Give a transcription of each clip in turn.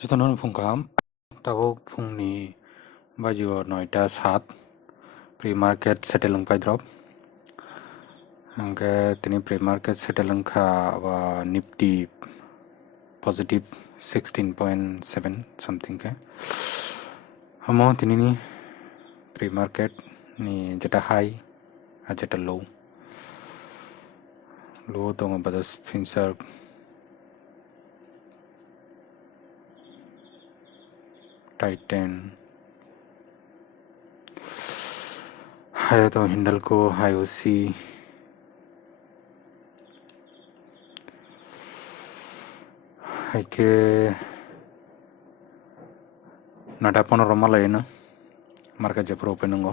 Jutaan phungkam tabuk phungni bajio 9:07 pre-market settle pai drop angke tini pre-market settle kha Nifty positive 16.7 something ke hamo tini ni pre-market ni jeta high a jeta low tongo badas finser Titan high to handle ko high OC ke nada panorama lain market japro open ngo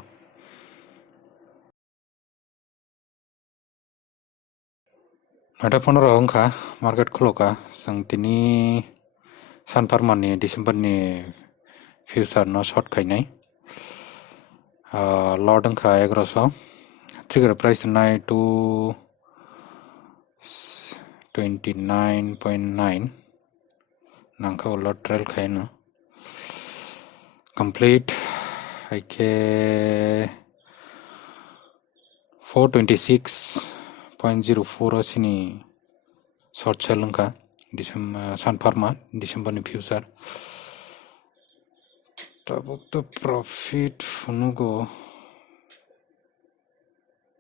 nada panorama angka market kholoka sang tini san parman ni December ni future no short khainai lot angka 1100 trigger price nai to 29.9 nangka lot trail khaina complete ke 426.04 asini short sell angka December san parma December ni future tabuk to profit funugo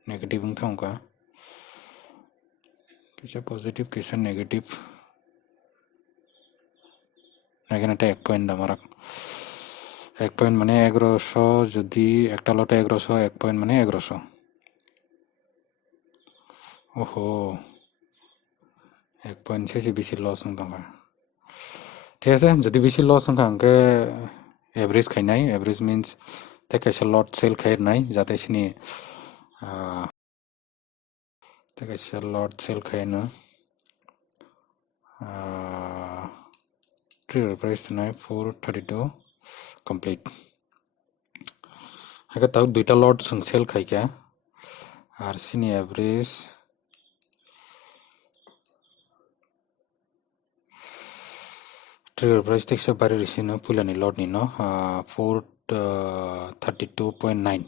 negative angka kisa positive kisa negative এখানে একটা 1 point দামারাক 1 point মানে 1100 যদি একটা লটে 1100 1 point মানে 1100 ওহো 1 point শেষে বেশি লস হতো ঠিক আছে যদি বেশি লস হতো আঙ্কে এভারেজ খাই নাই এভারেজ মিন্স থেকে সে লট সেল খাই নাই যাতে সিনি থেকে সে লট সেল খাই না trigger price nai 432 complete aga tau duita lot sung sell khai kya ar sini average trigger price tek se bari risina pulani lot ni no 432.9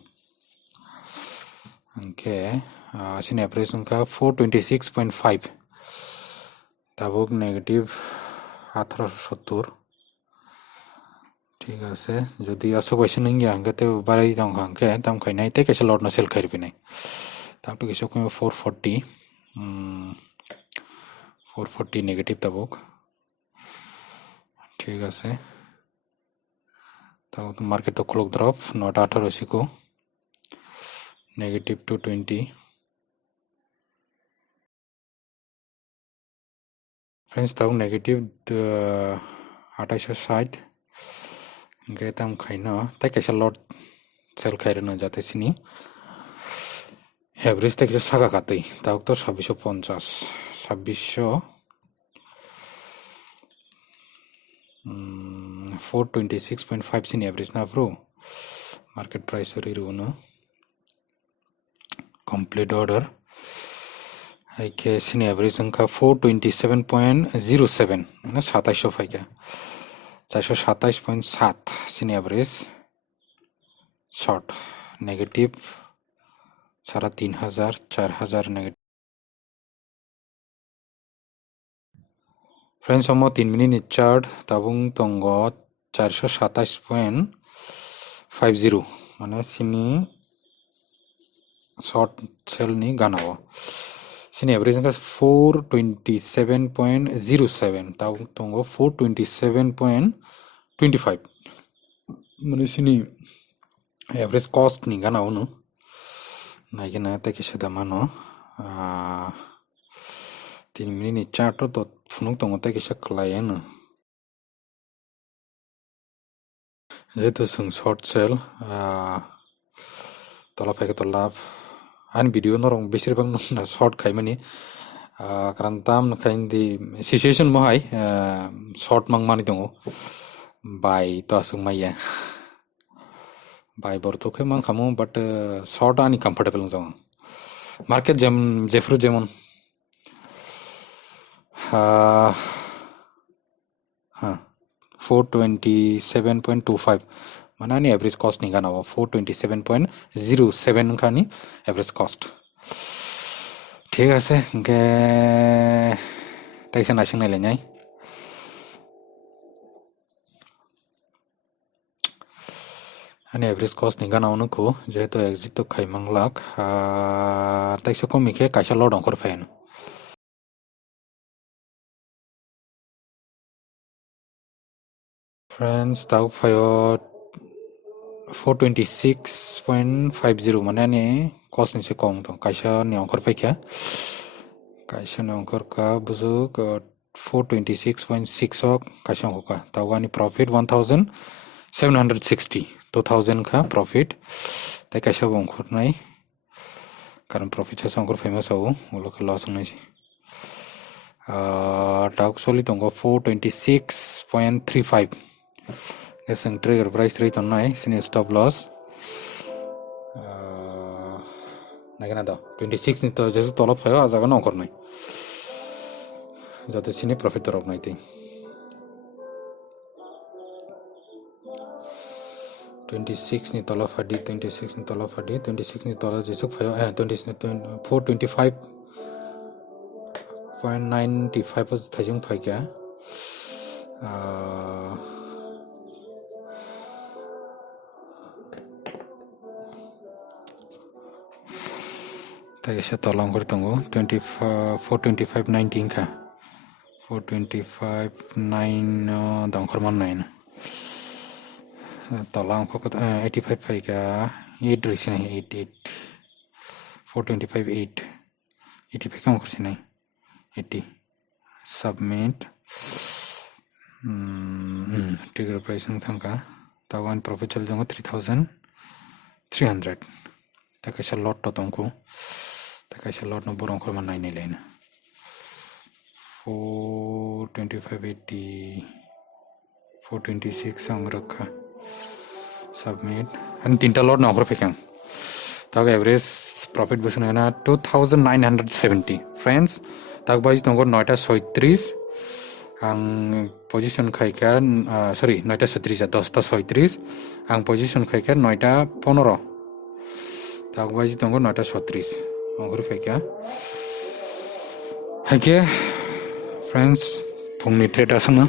okay sini average ka 426.5 tabuk negative 1870 ঠিক আছে যদি আসো পয়সা নেই আঙ্গাতে বাড়াই দাম খাঙ্কে দাম খাই নাই তে কেসে লট না সেল খাইবি নাই তাকটো কিছু কম 440 নেগেটিভ তাবক ঠিক আছে তাও মার্কেট তো ক্লোক ড্রপ 9:18 সিকো নেগেটিভ 220 फ्रेंड्स ताऊ नेगेटिव 2860 गेताम खाइना ताई कैसे लॉट सेल खाइरना जाते सिनी एवरेज तक जो सागा काते ताऊ तो 2650 426.5 सिनी एवरेज ना ब्रो मार्केट प्राइस री रूनो कंप्लीट ऑर्डर के सिनी एवरेज का 427.07 ना 2700 फाइका 427.7 सिनी average short negative 3500 4000 negative friends हम 3 मिनिट चार्ट ताबुंग तंगो 427.50 माने सिनी शॉर्ट सेल नि गानाव सिनी एवरेज का 427.07 ताऊ तंगो 427.25 माने सिनी एवरेज कॉस्ट नि गानाव नो नाइके ना ते किसे दमानो 3 मिनिट चार्ट तो फुनुक तंगो ते किसे क्लायन ये तो संग शॉर्ट सेल तला फेके तो लाभ आन वीडियो नरong बेसिरबां ना शॉर्ट खाइमानि कारण ताम खाइन दि सिचुएशन महाय शॉर्ट मांगमानि दङ बाय तो आसुं माया बाय बरतो खे मां खामो बट शॉर्ट आनि कंफर्टेबल जङ मार्केट जेम जेफ्रु जेमन हाँ 427.25 mana ni average cost ni gana 427.07 kani average cost ঠিক আছে গে তাইছে নাসিং নাইলে নাই ani average cost ni gana unuko jehetu exit to khaimang lak taise komike kaisa lot onkor fain friends tau fayo 426.50 mana ni cost ni se kong to kaisa ni onkor faikya kaisa ni onkor ka buzu 426.6 ok kaisa onkor ka tawani profit 1760 2000 ka profit tai kaisa onkor nai karon profit sa onkor famous au ulo ka loss nai tau soli tongo 426.35 Gesang trigger price rate on nai sini stop loss nagana da 26 ni to jesu tolop phayo ajaga no kor nai jate sini profit drop nai ti 26 ni tolop hadi 26 ni tolop hadi 26 ni tolop jesu phayo 425.95 was thajung phai kya taisa tolong kor tongo 425.19 ka 425.9 dongkor man 9 tolong ko 85 phai ka 8 risi nahi 88 425.8 85 kam kor sinai 80 submit trigger price ng thangka tawan profit chal jango 3300 takaisa lot to tongko takaisa lot no borong khor man nai nei lena 425.80 426 ang rakha submit and tinta lot na khor fekang tag average profit busna na 2970 friends tag bais tongor 9:36 ang position khaikar sorry 9:36 10:36 ang position khaikar 9:15 tag bais tongor 9:36 angor fekya hake friends phungni trade asana